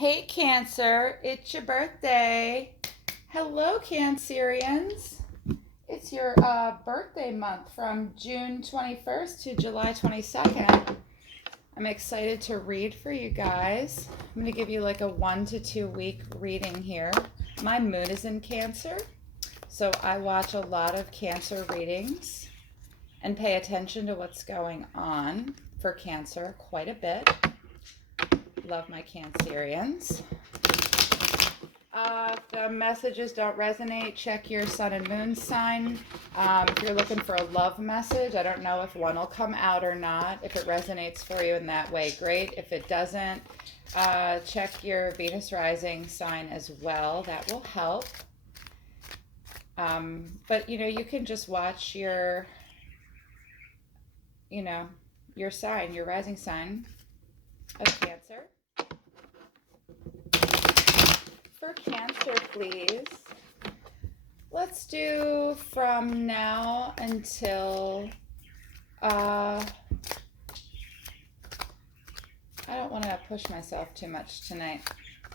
Hey Cancer, it's your birthday. Hello Cancerians. It's your birthday month from June 21st to July 22nd. I'm excited to read for you guys. I'm going to give you like a 1 to 2 week reading here. My moon is in Cancer, so I watch a lot of Cancer readings and pay attention to what's going on for Cancer quite a bit. Love my Cancerians. If the messages don't resonate, check your sun and moon sign. If you're looking for a love message, I don't know if one will come out or not. If it resonates for you in that way, great. If it doesn't, check your Venus rising sign as well. That will help. But you can just watch your sign, your rising sign of Cancer. For Cancer, please. Let's do from now until, I don't want to push myself too much tonight.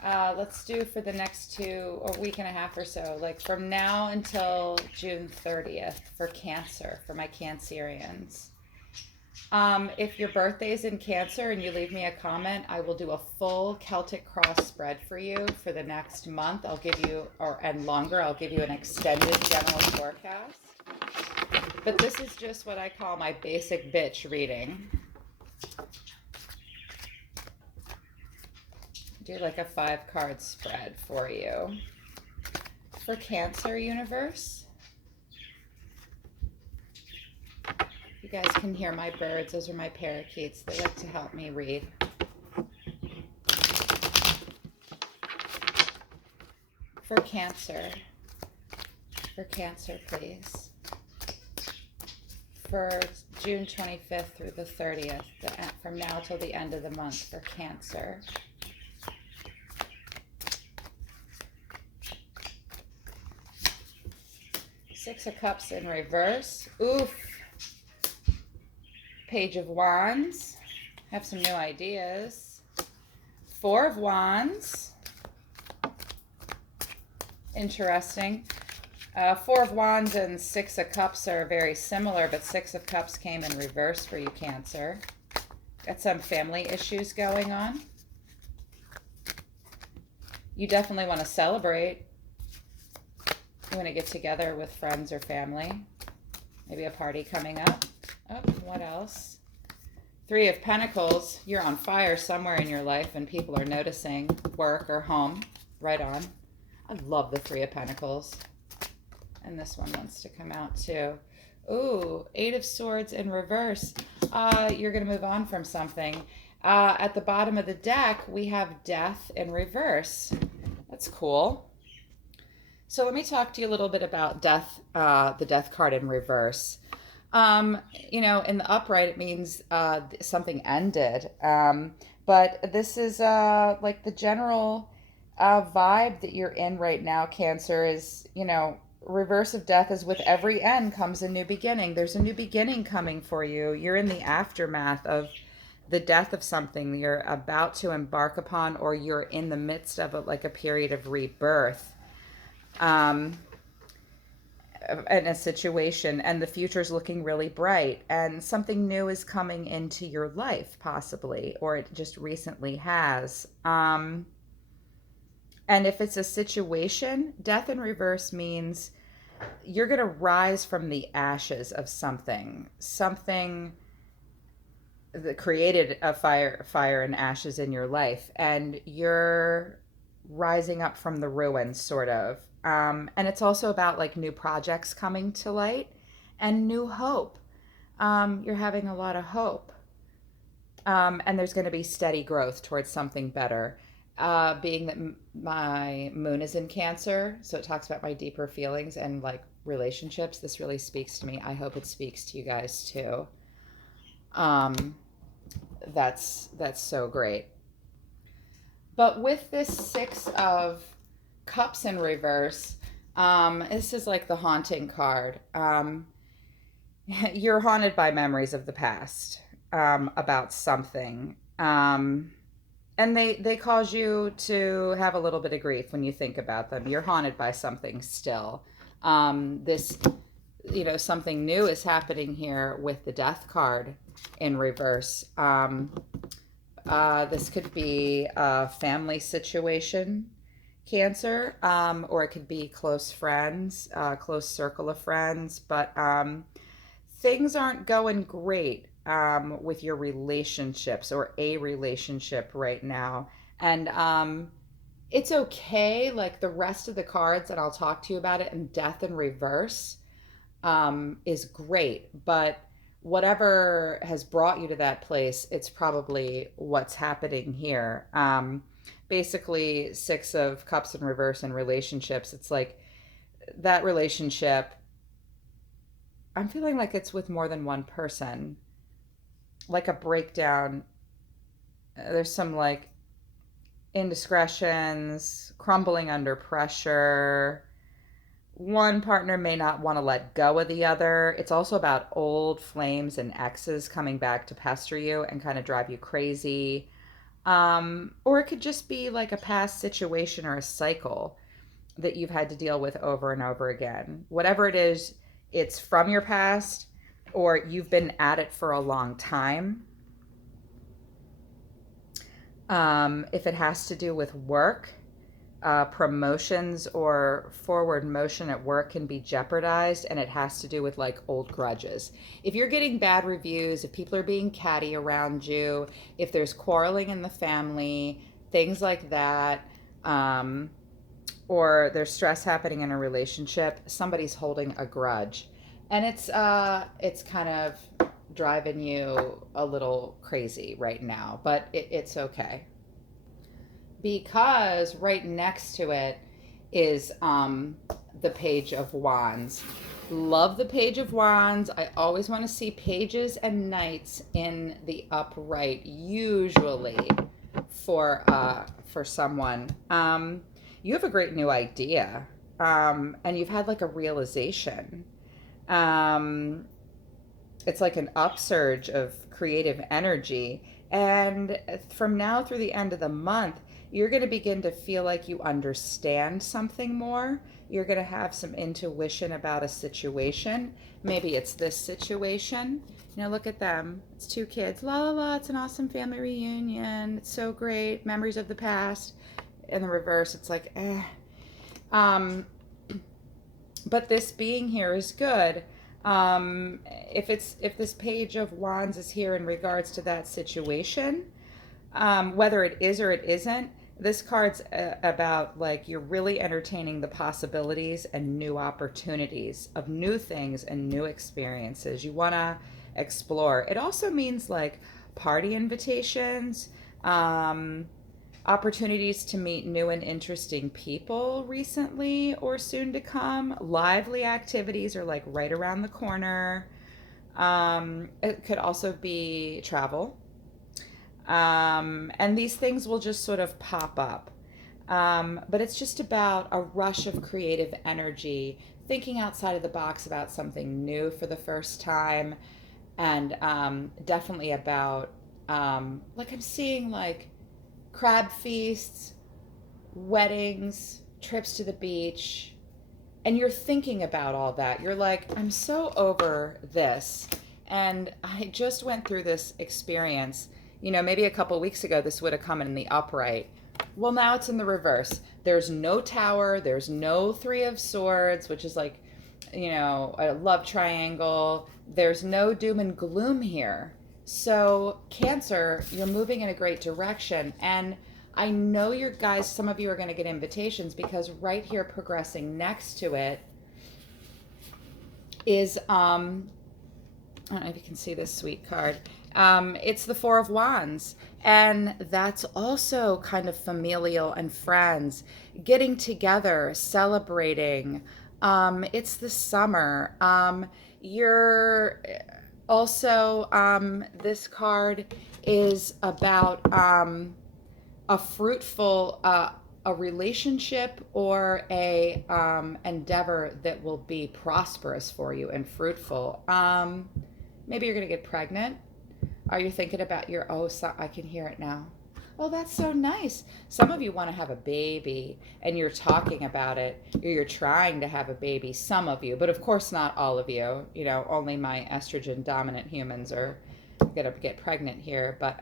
Let's do for the next a week and a half or so, like from now until June 30th for Cancer, for my Cancerians. If your birthday is in Cancer and you leave me a comment, I will do a full Celtic cross spread for you for the next month. I'll give you, and longer, I'll give you an extended general forecast. But this is just what I call my basic bitch reading. Do like a 5-card spread for you. For Cancer universe. You guys can hear my birds. Those are my parakeets. They like to help me read. For Cancer. For Cancer, please. For June 25th through the 30th, from now till the end of the month for Cancer. Six of Cups in reverse. Oof. Page of Wands. Have some new ideas. Four of Wands. Interesting. Four of Wands and Six of Cups are very similar, but Six of Cups came in reverse for you, Cancer. Got some family issues going on. You definitely want to celebrate. You want to get together with friends or family. Maybe a party coming up. Oh, what else? Three of Pentacles. You're on fire somewhere in your life and people are noticing. Work or home. Right on. I love the Three of Pentacles. And this one wants to come out too. Ooh, Eight of Swords in reverse. You're going to move on from something. At the bottom of the deck, we have Death in reverse. That's cool. So let me talk to you a little bit about death, the Death card in reverse. In the upright, it means something ended. But this is like the general vibe that you're in right now, Cancer, is, reverse of death is with every end comes a new beginning. There's a new beginning coming for you. You're in the aftermath of the death of something you're about to embark upon, or you're in the midst of a period of rebirth. In a situation, and the future's looking really bright, and something new is coming into your life, possibly, or it just recently has. And if it's a situation, death in reverse means you're going to rise from the ashes of something that created a fire and ashes in your life, and you're rising up from the ruins, sort of. And it's also about like new projects coming to light and new hope. You're having a lot of hope. And there's going to be steady growth towards something better. Being that my moon is in Cancer, so it talks about my deeper feelings and like relationships. This really speaks to me. I hope it speaks to you guys too. That's so great. But with this Six of Cups in reverse, this is like the haunting card. You're haunted by memories of the past, about something. And they cause you to have a little bit of grief when you think about them. You're haunted by something still. This, something new is happening here with the death card in reverse. This could be a family situation, Cancer, or it could be close friends, close circle of friends. But things aren't going great with your relationships or a relationship right now. And it's okay. Like the rest of the cards, and I'll talk to you about it, and death in reverse is great. But whatever has brought you to that place, it's probably what's happening here. Basically, Six of Cups in reverse in relationships, it's like that relationship, I'm feeling like it's with more than one person, like a breakdown. There's some like indiscretions, crumbling under pressure. One partner may not want to let go of the other. It's also about old flames and exes coming back to pester you and kind of drive you crazy. Or it could just be like a past situation or a cycle that you've had to deal with over and over again. Whatever it is, it's from your past or you've been at it for a long time. If it has to do with work, promotions or forward motion at work can be jeopardized, and it has to do with like old grudges. If you're getting bad reviews, if people are being catty around you, if there's quarreling in the family, things like that, or there's stress happening in a relationship, somebody's holding a grudge, and it's kind of driving you a little crazy right now, but it's okay because right next to it is the Page of Wands. Love the Page of Wands. I always want to see pages and knights in the upright, usually for someone. You have a great new idea, and you've had like a realization. Um, it's like an upsurge of creative energy. And from now through the end of the month, you're going to begin to feel like you understand something more. You're going to have some intuition about a situation. Maybe it's this situation. Look at them. It's two kids. La la la. It's an awesome family reunion. It's so great. Memories of the past. In the reverse, it's like, eh. But this being here is good. If this Page of Wands is here in regards to that situation, whether it is or it isn't, this card's about like you're really entertaining the possibilities and new opportunities of new things and new experiences you want to explore. It also means like party invitations, opportunities to meet new and interesting people recently or soon to come. Lively activities are like right around the corner. It could also be travel. And these things will just sort of pop up. But it's just about a rush of creative energy, thinking outside of the box about something new for the first time, and definitely about, like I'm seeing like crab feasts, weddings, trips to the beach, and you're thinking about all that. You're like, I'm so over this. And I just went through this experience. Maybe a couple weeks ago, this would have come in the upright. Well, now it's in the reverse. There's no tower. There's no Three of Swords, which is like, a love triangle. There's no doom and gloom here. So, Cancer, you're moving in a great direction. And I know some of you are going to get invitations because right here, progressing next to it is, I don't know if you can see this sweet card. It's the Four of Wands. And that's also kind of familial and friends, getting together, celebrating. It's the summer. You're also, this card is about a fruitful, a relationship or a endeavor that will be prosperous for you and fruitful. Maybe you're going to get pregnant. Are you thinking about I can hear it now. Oh, that's so nice. Some of you want to have a baby and you're talking about it, or you're trying to have a baby, some of you, but of course not all of you. You know, only my estrogen dominant humans are going to get pregnant here. But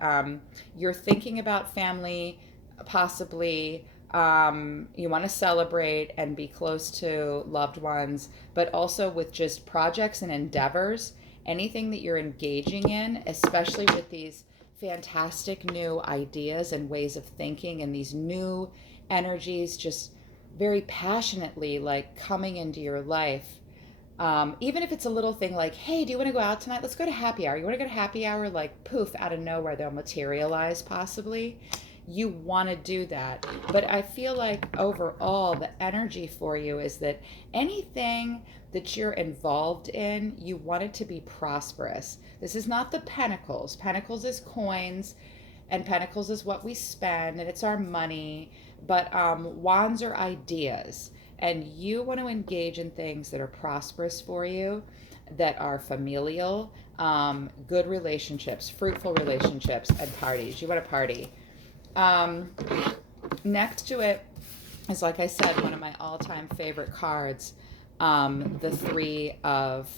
you're thinking about family, possibly. You want to celebrate and be close to loved ones, but also with just projects and endeavors, anything that you're engaging in, especially with these fantastic new ideas and ways of thinking and these new energies just very passionately like coming into your life. Even if it's a little thing like, hey, do you want to go out tonight? Let's go to happy hour. You want to go to happy hour? Like, poof, out of nowhere, they'll materialize possibly. You want to do that. But I feel like overall, the energy for you is that anything that you're involved in, you want it to be prosperous. This is not the pentacles. Pentacles is coins, and pentacles is what we spend, and it's our money. But wands are ideas, and you want to engage in things that are prosperous for you, that are familial, good relationships, fruitful relationships, and parties. You want to party. Um, Next to it is, like I said, one of my all-time favorite cards, the Three of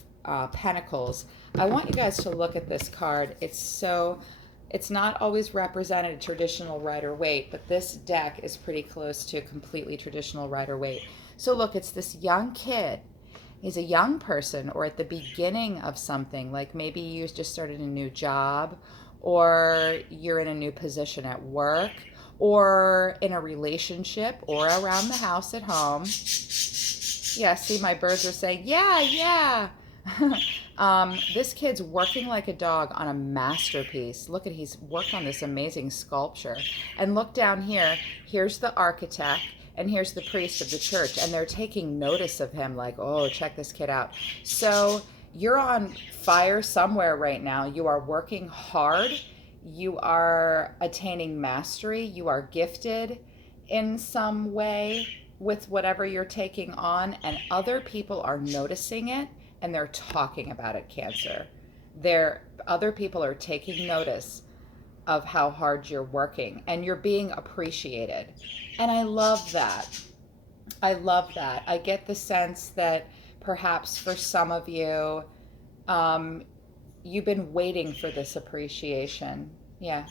Pentacles. I want you guys to look at this card. It's not always represented traditional Rider-Waite, but this deck is pretty close to completely traditional Rider-Waite. So look, it's this young kid. He's a young person, or at the beginning of something, like maybe you just started a new job, or you're in a new position at work, or in a relationship, or around the house at home. Yeah, see, my birds are saying, yeah, yeah. This kid's working like a dog on a masterpiece. Look at, he's worked on this amazing sculpture. And look down here, here's the architect, and here's the priest of the church, and they're taking notice of him like, oh, check this kid out. So you're on fire somewhere right now. You are working hard. You are attaining mastery. You are gifted in some way with whatever you're taking on, and other people are noticing it and they're talking about it, Cancer. Other people are taking notice of how hard you're working, and you're being appreciated. And I love that. I love that. I get the sense that perhaps for some of you, you've been waiting for this appreciation. Yeah.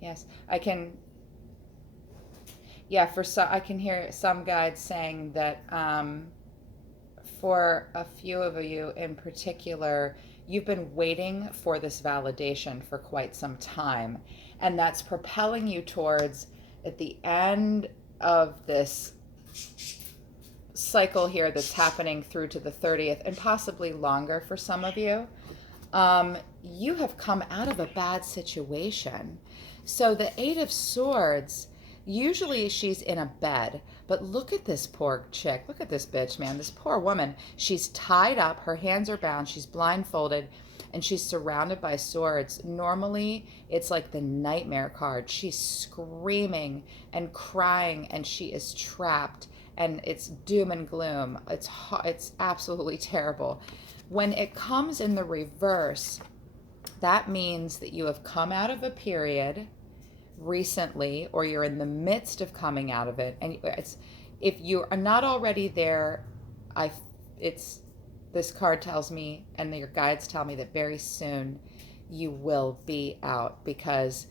Yes. I can hear some guides saying that for a few of you in particular, you've been waiting for this validation for quite some time, and that's propelling you towards, at the end of this cycle here that's happening through to the 30th, and possibly longer for some of you, you have come out of a bad situation. So the Eight of Swords, usually she's in a bed, but look at this poor chick. Look at this bitch, man. This poor woman. She's tied up. Her hands are bound. She's blindfolded, and she's surrounded by swords. Normally, it's like the nightmare card. She's screaming and crying, and she is trapped, and it's doom and gloom. It's absolutely terrible. When it comes in the reverse, that means that you have come out of a period recently, or you're in the midst of coming out of it, and if you are not already there, this card tells me, and your guides tell me, that very soon you will be out, because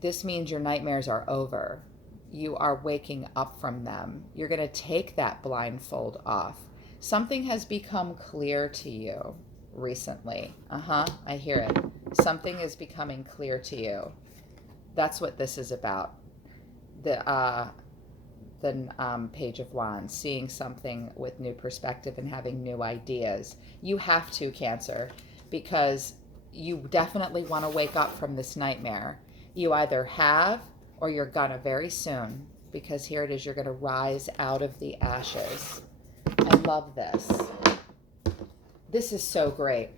this means your nightmares are over. You are waking up from them. You're going to take that blindfold off. Something has become clear to you recently. I hear it. Something is becoming clear to you. That's what this is about. The Page of Wands, seeing something with new perspective and having new ideas. You have to, Cancer, because you definitely want to wake up from this nightmare. You either have, or you're gonna very soon, because here it is, you're gonna rise out of the ashes. I love this. This is so great.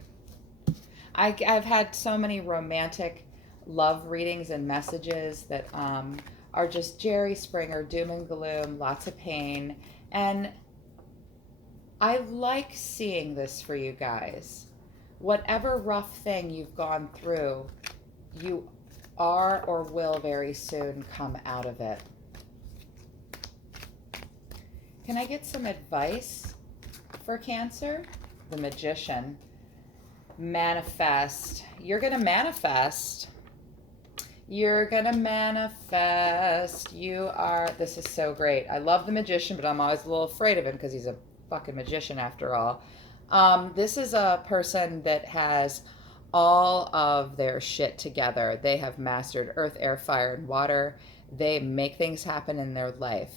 I've had so many romantic love readings and messages that are just Jerry Springer, doom and gloom, lots of pain. And I like seeing this for you guys. Whatever rough thing you've gone through, you are or will very soon come out of it. Can I get some advice for Cancer? The Magician. Manifest. You're going to manifest. You're going to manifest. You are, this is so great. I love the Magician, but I'm always a little afraid of him because he's a fucking magician after all. This is a person that has all of their shit together. They have mastered earth, air, fire, and water. They make things happen in their life.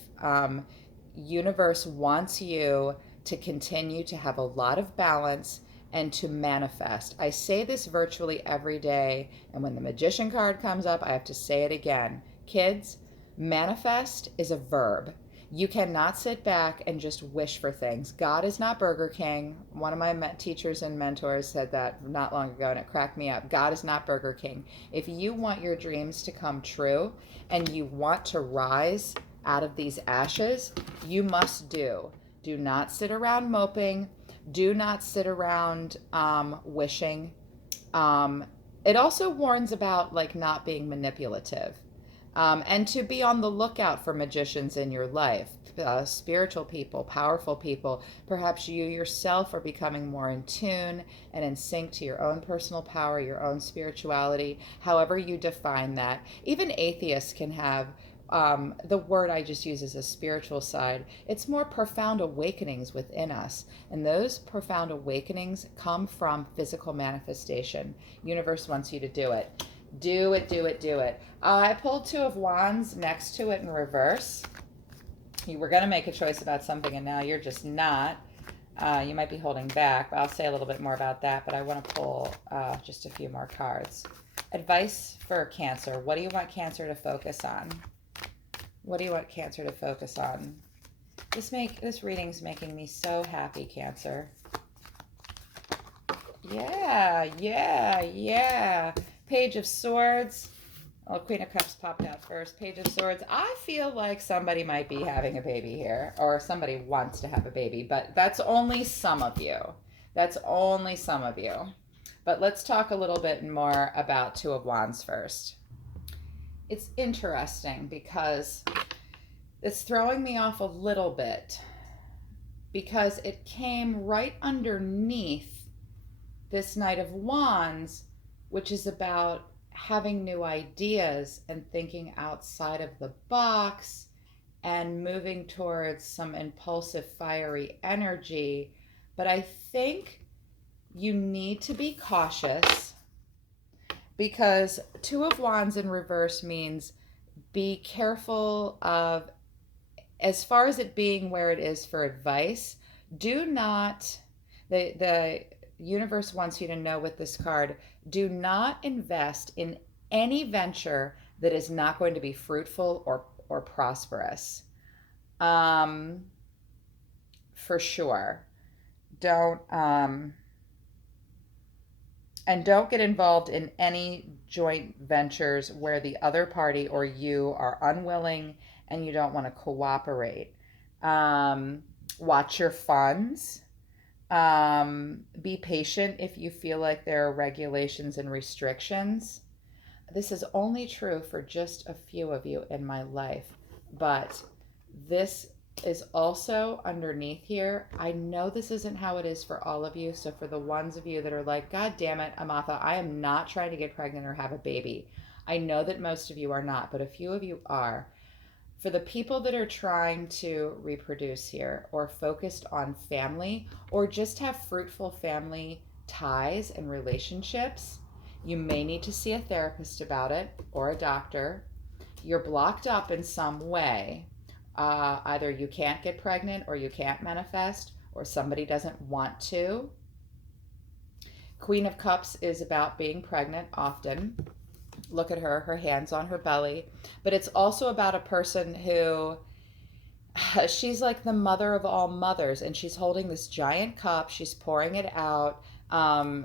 Universe wants you to continue to have a lot of balance and to manifest. I say this virtually every day, and when the Magician card comes up, I have to say it again. Kids, manifest is a verb. You cannot sit back and just wish for things. God is not Burger King. One of my teachers and mentors said that not long ago, and it cracked me up. God is not Burger King. If you want your dreams to come true and you want to rise out of these ashes, you must do. Do not sit around moping. Do not sit around wishing. It also warns about like not being manipulative. And to be on the lookout for magicians in your life, spiritual people, powerful people. Perhaps you yourself are becoming more in tune and in sync to your own personal power, your own spirituality, however you define that. Even atheists can have the word I just use is a spiritual side. It's more profound awakenings within us. And those profound awakenings come from physical manifestation. Universe wants you to do it. Do it, do it, do it. I pulled Two of Wands next to it in reverse. You were going to make a choice about something and now you're just not. You might be holding back, but I'll say a little bit more about that. But I want to pull just a few more cards. Advice for Cancer. What do you want Cancer to focus on? What do you want Cancer to focus on? This reading's making me so happy, Cancer. Yeah, yeah, yeah. Page of Swords. Oh, Queen of Cups popped out first. Page of Swords. I feel like somebody might be having a baby here, or somebody wants to have a baby, but that's only some of you. That's only some of you. But let's talk a little bit more about Two of Wands first. It's interesting because it's throwing me off a little bit because it came right underneath this Knight of Wands, which is about having new ideas and thinking outside of the box and moving towards some impulsive, fiery energy. But I think you need to be cautious because Two of Wands in reverse means be careful of, as far as it being where it is for advice, do not, the universe wants you to know with this card, do not invest in any venture that is not going to be fruitful or prosperous. For sure. Don't get involved in any joint ventures where the other party or you are unwilling and you don't want to cooperate. Watch your funds. Be patient if you feel like there are regulations and restrictions. This is only true for just a few of you in my life, but this is also underneath here. I know this isn't how it is for all of you, so for the ones of you that are like, God damn it, Amatha, I am not trying to get pregnant or have a baby. I know that most of you are not, but a few of you are. For the people that are trying to reproduce here or focused on family or just have fruitful family ties and relationships, you may need to see a therapist about it or a doctor. You're blocked up in some way. Either you can't get pregnant or you can't manifest or somebody doesn't want to. Queen of Cups is about being pregnant often. Look at her hands on her belly. But it's also about a person who, she's like the mother of all mothers, and she's holding this giant cup. She's pouring it out.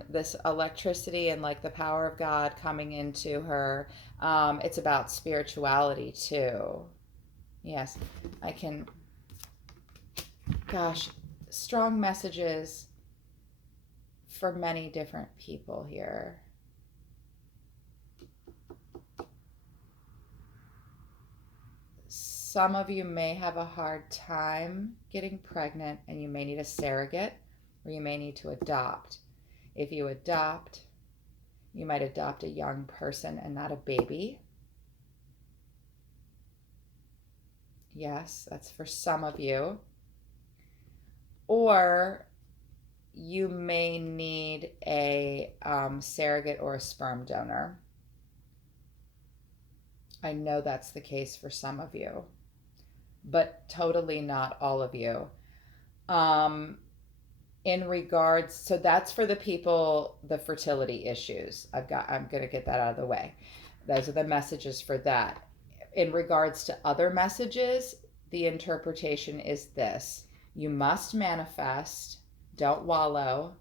This electricity and like the power of God coming into her. It's about spirituality too. Yes, I can. Gosh, strong messages for many different people here. some of you may have a hard time getting pregnant, and you may need a surrogate, or you may need to adopt. If you adopt, you might adopt a young person and not a baby. Yes, that's for some of you. Or you may need a surrogate or a sperm donor. I know that's the case for some of you, but totally not all of you. In regards, so that's for the people, the fertility issues. I'm going to get that out of the way. Those are the messages for that. In regards to other messages, the interpretation is this: you must manifest, don't wallow,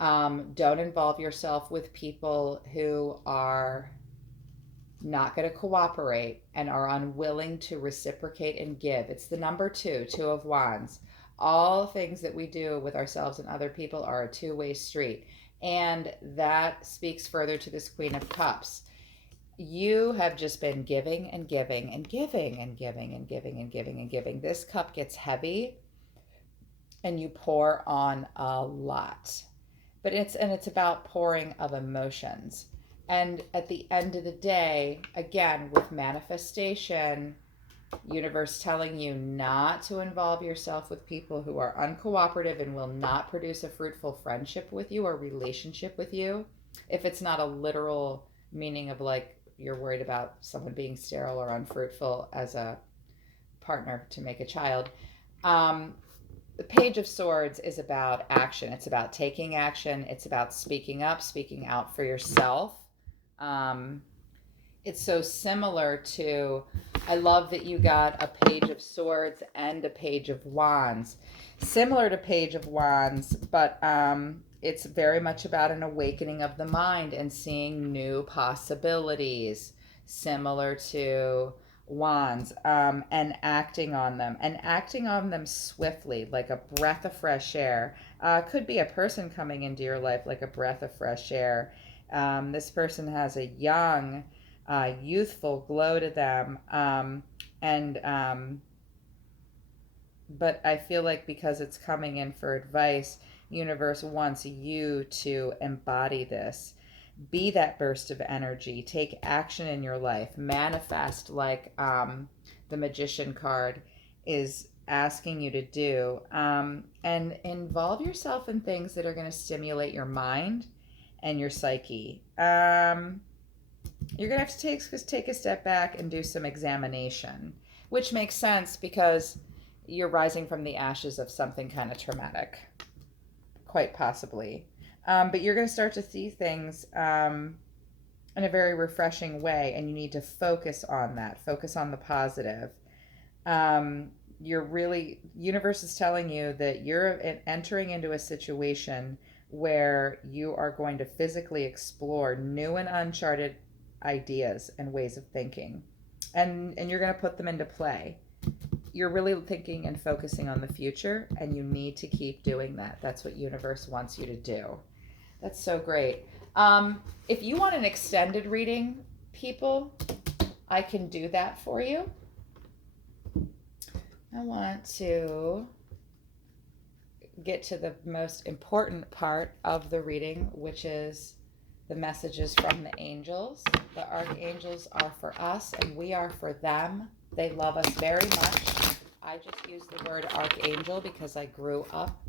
don't involve yourself with people who are not going to cooperate and are unwilling to reciprocate and give. It's the number two of wands. All things that we do with ourselves and other people are a two-way street. And that speaks further to this Queen of Cups. You have just been giving and giving and giving and giving and giving and giving and giving. This cup gets heavy and you pour on a lot. But it's about pouring of emotions. And at the end of the day, again, with manifestation, universe telling you not to involve yourself with people who are uncooperative and will not produce a fruitful friendship with you or relationship with you. If it's not a literal meaning of like you're worried about someone being sterile or unfruitful as a partner to make a child. The Page of Swords is about action. It's about taking action. It's about speaking up, speaking out for yourself. It's so similar to, I love that you got a Page of Swords and a Page of Wands. Similar to Page of Wands, but it's very much about an awakening of the mind and seeing new possibilities. Similar to Wands, and acting on them swiftly, like a breath of fresh air. Could be a person coming into your life like a breath of fresh air. This person has a young, youthful glow to them, but I feel like because it's coming in for advice, universe wants you to embody this. Be that burst of energy. Take action in your life. Manifest like the Magician card is asking you to do. And involve yourself in things that are going to stimulate your mind and your psyche. You're going to have to take a step back and do some examination, which makes sense because you're rising from the ashes of something kind of traumatic, quite possibly. But you're going to start to see things in a very refreshing way, and you need to focus on that. Focus on the positive. Universe is telling you that you're entering into a situation where you are going to physically explore new and uncharted ideas and ways of thinking, and you're going to put them into play. You're really thinking and focusing on the future, and you need to keep doing that. That's what universe wants you to do. That's so great. If you want an extended reading, people, I can do that for you. I want to get to the most important part of the reading, which is the messages from the angels. The archangels are for us, and we are for them. They love us very much. I just use the word archangel because I grew up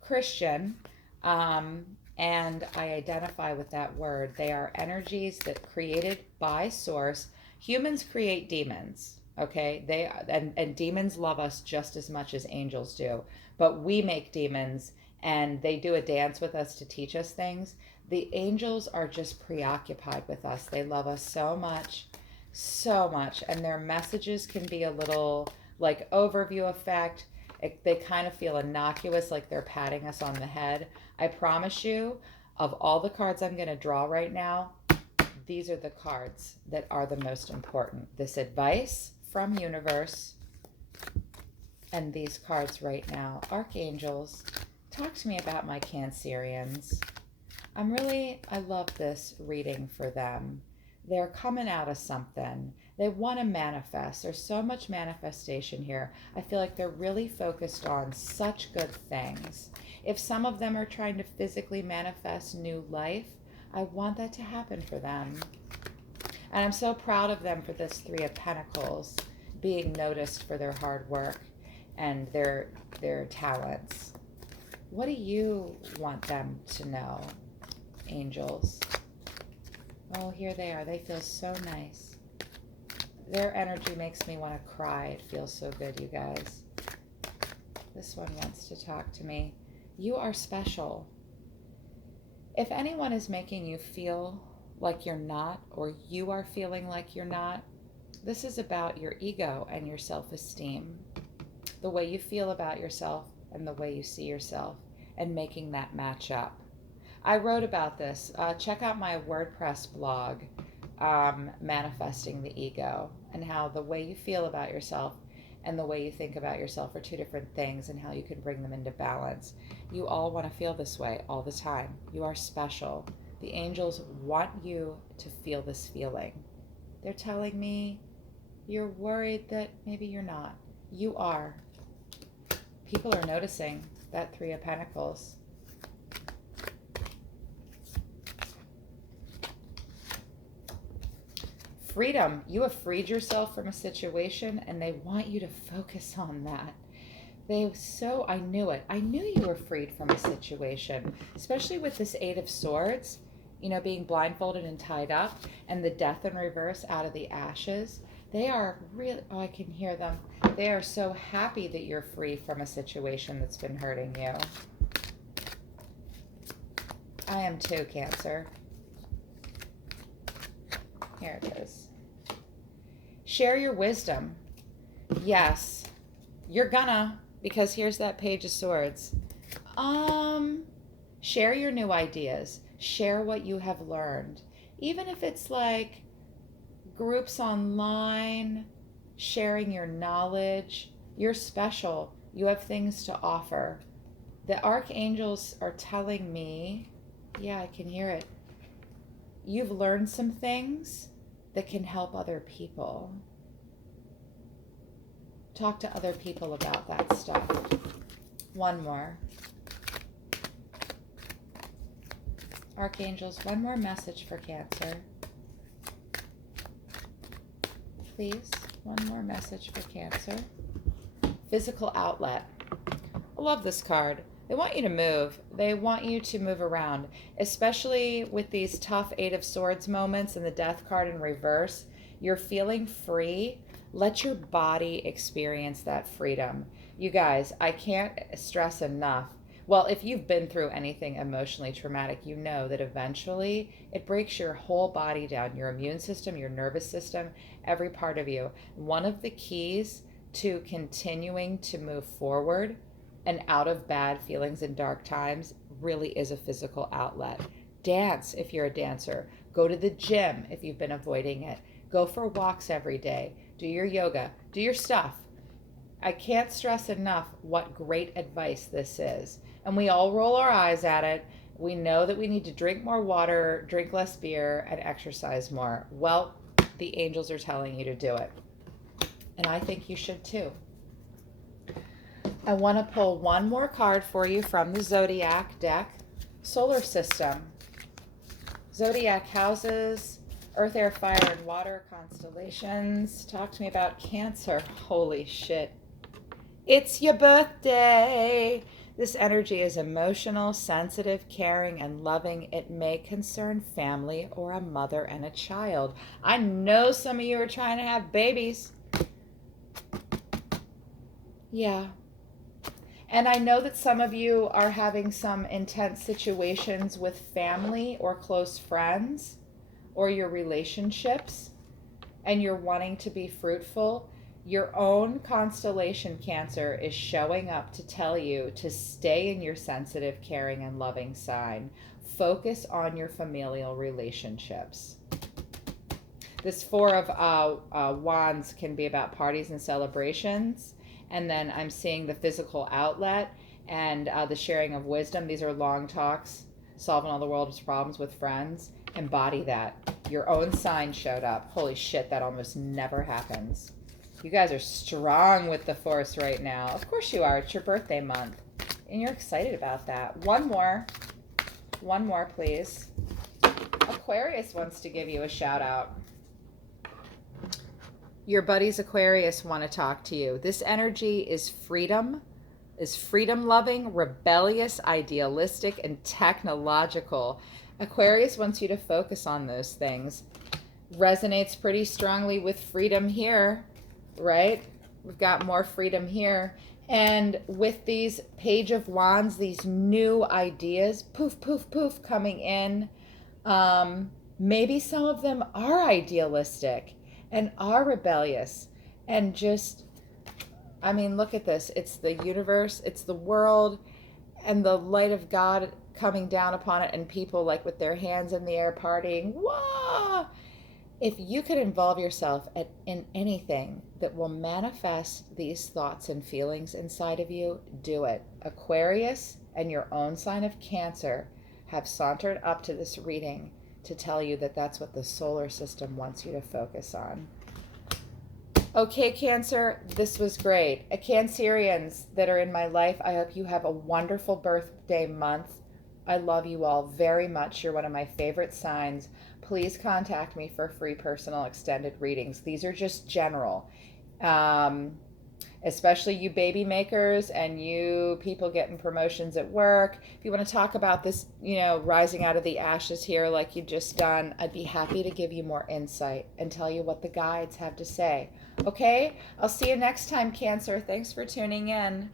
Christian, and I identify with that word. They are energies that created by source. Humans create demons, okay? And demons love us just as much as angels do. But we make demons, and they do a dance with us to teach us things. The angels are just preoccupied with us. They love us so much, and their messages can be a little like overview effect. They kind of feel innocuous, like they're patting us on the head. I promise you, of all the cards I'm going to draw right now, these are the cards that are the most important. This advice from universe, and these cards right now. Archangels, talk to me about my Cancerians. I love this reading for them. They're coming out of something. They want to manifest. There's so much manifestation here. I feel like they're really focused on such good things. If some of them are trying to physically manifest new life, I want that to happen for them. And I'm so proud of them for this Three of Pentacles, being noticed for their hard work and their talents. What do you want them to know, angels? Oh, here they are. They feel so nice. Their energy makes me want to cry. It feels so good, you guys. This one wants to talk to me. You are special. If anyone is making you feel like you're not, or you are feeling like you're not, this is about your ego and your self-esteem. The way you feel about yourself and the way you see yourself, and making that match up. I wrote about this. Check out my WordPress blog, Manifesting the Ego, and how the way you feel about yourself and the way you think about yourself are two different things, and how you can bring them into balance. You all want to feel this way all the time. You are special. The angels want you to feel this feeling. They're telling me you're worried that maybe you're not. You are. People are noticing that Three of Pentacles. Freedom. You have freed yourself from a situation, and they want you to focus on that. I knew it. I knew you were freed from a situation, especially with this Eight of Swords, being blindfolded and tied up, and the Death in reverse out of the ashes. They are really, oh, I can hear them. They are so happy that you're free from a situation that's been hurting you. I am too, Cancer. Here it is. Share your wisdom. Yes, you're gonna, because here's that Page of Swords. Share your new ideas. Share what you have learned. Even if it's like groups online, sharing your knowledge. You're special. You have things to offer. The archangels are telling me, yeah, I can hear it. You've learned some things that can help other people. Talk to other people about that stuff. One more. Archangels, one more message for Cancer. Please, one more message for Cancer. Physical outlet. I love this card. They want you to move. They want you to move around, especially with these tough Eight of Swords moments and the Death card in reverse. You're feeling free. Let your body experience that freedom. You guys, I can't stress enough. Well, if you've been through anything emotionally traumatic, you know that eventually it breaks your whole body down, your immune system, your nervous system, every part of you. One of the keys to continuing to move forward and out of bad feelings and dark times really is a physical outlet. Dance if you're a dancer. Go to the gym if you've been avoiding it. Go for walks every day. Do your yoga. Do your stuff. I can't stress enough what great advice this is. And we all roll our eyes at it. We know that we need to drink more water, drink less beer, and exercise more. Well, the angels are telling you to do it. And I think you should too. I want to pull one more card for you from the Zodiac deck. Solar system. Zodiac houses, earth, air, fire, and water, constellations. Talk to me about Cancer. Holy shit. It's your birthday. This energy is emotional, sensitive, caring, and loving. It may concern family or a mother and a child. I know some of you are trying to have babies. Yeah. And I know that some of you are having some intense situations with family or close friends or your relationships, and you're wanting to be fruitful. Your own constellation, Cancer, is showing up to tell you to stay in your sensitive, caring, and loving sign. Focus on your familial relationships. This Four of Wands can be about parties and celebrations. And then I'm seeing the physical outlet and the sharing of wisdom. These are long talks. solving all the world's problems with friends. Embody that. Your own sign showed up. Holy shit, that almost never happens. You guys are strong with the force right now. Of course you are. It's your birthday month. And you're excited about that. One more. One more, please. Aquarius wants to give you a shout out. Your buddies Aquarius want to talk to you. This energy is freedom loving, rebellious, idealistic, and technological. Aquarius wants you to focus on those things. Resonates pretty strongly with freedom here, right? We've got more freedom here. And with these Page of Wands, these new ideas, poof, poof, poof, coming in, maybe some of them are idealistic and are rebellious and just, I mean, look at this. It's the universe, it's the world, and the light of God coming down upon it, and people like with their hands in the air partying. Whoa! If you could involve yourself in anything that will manifest these thoughts and feelings inside of you, do it. Aquarius and your own sign of Cancer have sauntered up to this reading to tell you that that's what the solar system wants you to focus on. Okay, Cancer, this was great. Cancerians that are in my life, I hope you have a wonderful birthday month. I love you all very much. You're one of my favorite signs. Please contact me for free personal extended readings. These are just general. Especially you baby makers and you people getting promotions at work. If you want to talk about this, rising out of the ashes here like you've just done, I'd be happy to give you more insight and tell you what the guides have to say. Okay? I'll see you next time, Cancer. Thanks for tuning in.